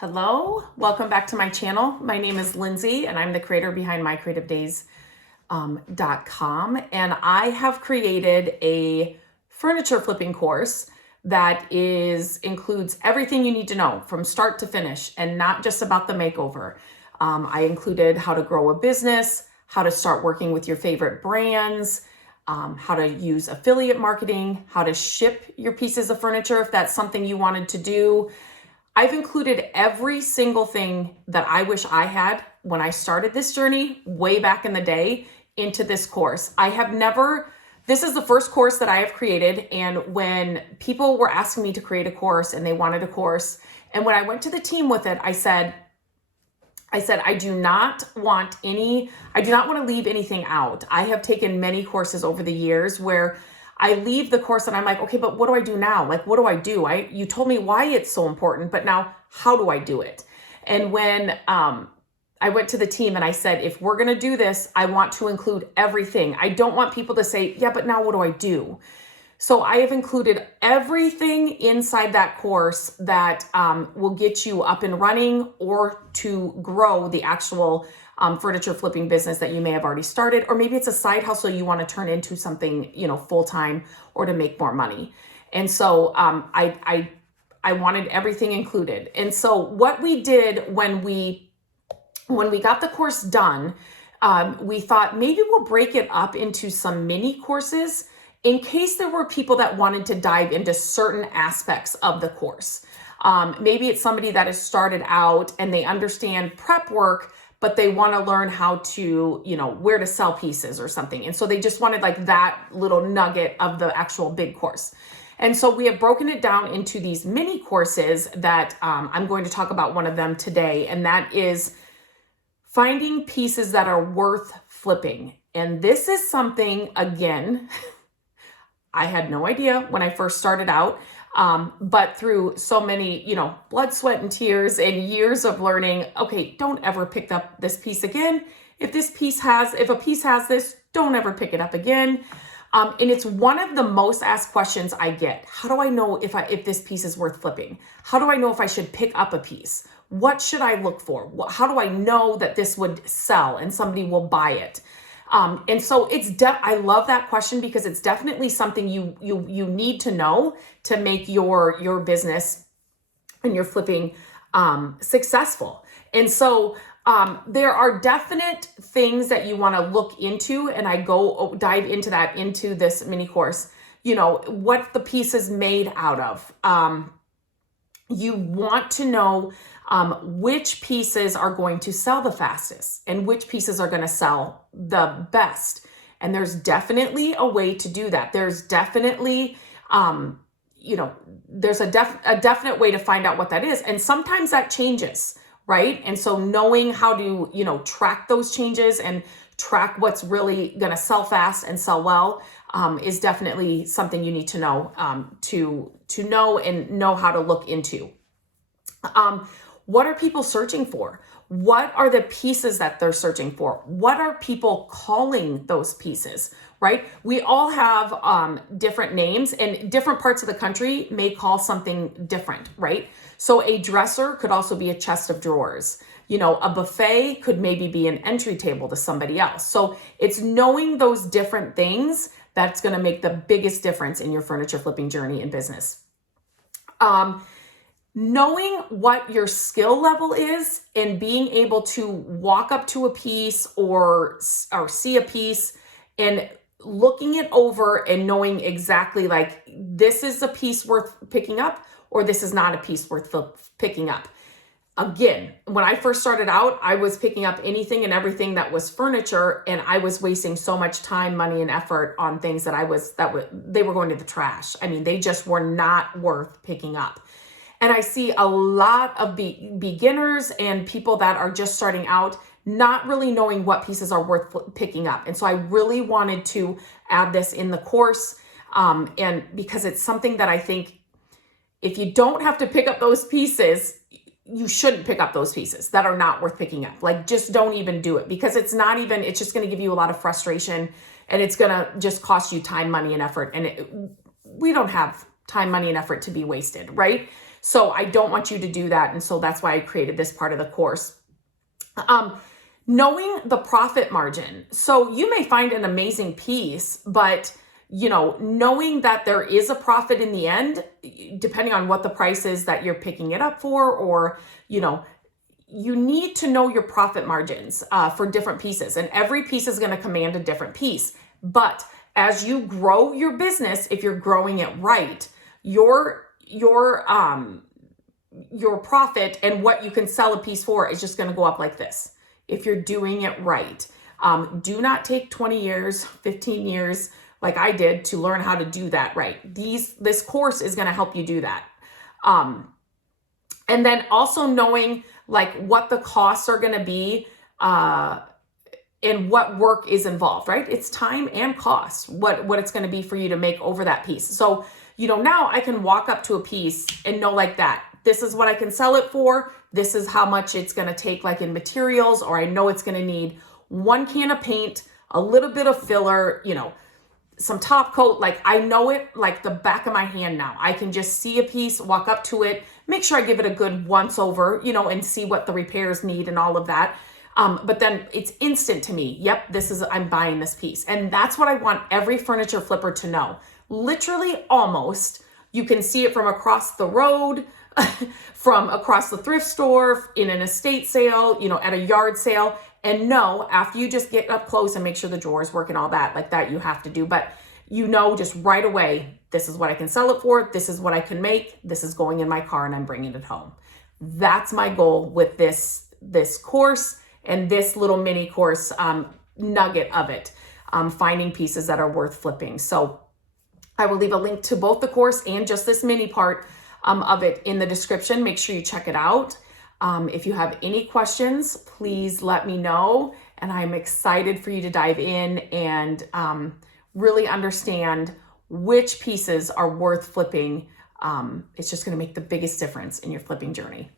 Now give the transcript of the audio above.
Hello, welcome back to my channel. My name is Lindsay and I'm the creator behind mycreativedays.com. And I have created a furniture flipping course that includes everything you need to know from start to finish and not just about the makeover. I included how to grow a business, how to start working with your favorite brands, how to use affiliate marketing, how to ship your pieces of furniture if that's something you wanted to do. I've included every single thing that I wish I had when I started this journey way back in the day into this course. This is the first course that I have created. And when people were asking me to create a course and they wanted a course, and when I went to the team with it, I said, I do not want to leave anything out. I have taken many courses over the years where I leave the course and I'm like, okay, but what do I do now? Like, what do I do? You told me why it's so important, but now how do I do it? And when I went to the team and I said, if we're going to do this, I want to include everything. I don't want people to say, yeah, but now what do I do? So I have included everything inside that course that will get you up and running or to grow the actual furniture flipping business that you may have already started, or maybe it's a side hustle you want to turn into something, full-time or to make more money. And so I wanted everything included. And so what we did when we got the course done, we thought maybe we'll break it up into some mini courses in case there were people that wanted to dive into certain aspects of the course. Maybe it's somebody that has started out and they understand prep work, but they want to learn how to, where to sell pieces or something. And so they just wanted like that little nugget of the actual big course. And so we have broken it down into these mini courses that I'm going to talk about one of them today. And that is finding pieces that are worth flipping. And this is something, again, I had no idea when I first started out, but through so many, blood, sweat, and tears and years of learning, okay, don't ever pick up this piece again. If a piece has this, don't ever pick it up again. And it's one of the most asked questions I get. How do I know if this piece is worth flipping? How do I know if I should pick up a piece? What should I look for? How do I know that this would sell and somebody will buy it? And so I love that question because it's definitely something you need to know to make your business and your flipping successful. And so there are definite things that you want to look into, and I dive into that into this mini course. What the piece is made out of. You want to know which pieces are going to sell the fastest and which pieces are going to sell the best. And there's definitely a way to do that. There's definitely, there's a definite way to find out what that is. And sometimes that changes, right? And so knowing how to, track those changes and track what's really going to sell fast and sell well is definitely something you need to know to know and know how to look into. What are people searching for? What are the pieces that they're searching for? What are people calling those pieces, right? We all have different names, and different parts of the country may call something different, right? So a dresser could also be a chest of drawers. A buffet could maybe be an entry table to somebody else. So it's knowing those different things that's going to make the biggest difference in your furniture flipping journey and business. Knowing what your skill level is and being able to walk up to a piece or see a piece and looking it over and knowing exactly like this is a piece worth picking up or this is not a piece worth picking up. Again, when I first started out, I was picking up anything and everything that was furniture, and I was wasting so much time, money, and effort on things they were going to the trash. I mean, they just were not worth picking up. And I see a lot of beginners and people that are just starting out not really knowing what pieces are worth picking up. And so I really wanted to add this in the course, and because it's something that I think if you don't have to pick up those pieces, you shouldn't pick up those pieces that are not worth picking up. Like, just don't even do it, because it's just going to give you a lot of frustration, and it's going to just cost you time, money, and effort. And we don't have time, money, and effort to be wasted, right? So I don't want you to do that. And so that's why I created this part of the course. Knowing the profit margin. So you may find an amazing piece, but knowing that there is a profit in the end, depending on what the price is that you're picking it up for, or, you need to know your profit margins for different pieces, and every piece is going to command a different piece. But as you grow your business, if you're growing it right, your profit and what you can sell a piece for is just going to go up like this if you're doing it right. Do not take 20 years, 15 years like I did to learn how to do that right. This course is going to help you do that. And then also knowing like what the costs are going to be and what work is involved, right? It's time and cost, what it's going to be for you to make over that piece. So, now I can walk up to a piece and know like that. This is what I can sell it for. This is how much it's going to take like in materials, or I know it's going to need 1 can of paint, a little bit of filler, some top coat. Like I know it like the back of my hand now. I can just see a piece, walk up to it, make sure I give it a good once over, and see what the repairs need and all of that. But then it's instant to me. Yep, I'm buying this piece. And that's what I want every furniture flipper to know. Literally almost, you can see it from across the road, from across the thrift store, in an estate sale, at a yard sale. And no, after you just get up close and make sure the drawers work and all that, like that you have to do. But just right away, this is what I can sell it for. This is what I can make. This is going in my car and I'm bringing it home. That's my goal with this course and this little mini course nugget of it, finding pieces that are worth flipping. So I will leave a link to both the course and just this mini part of it in the description. Make sure you check it out. If you have any questions, please let me know. And I'm excited for you to dive in and really understand which pieces are worth flipping. It's just going to make the biggest difference in your flipping journey.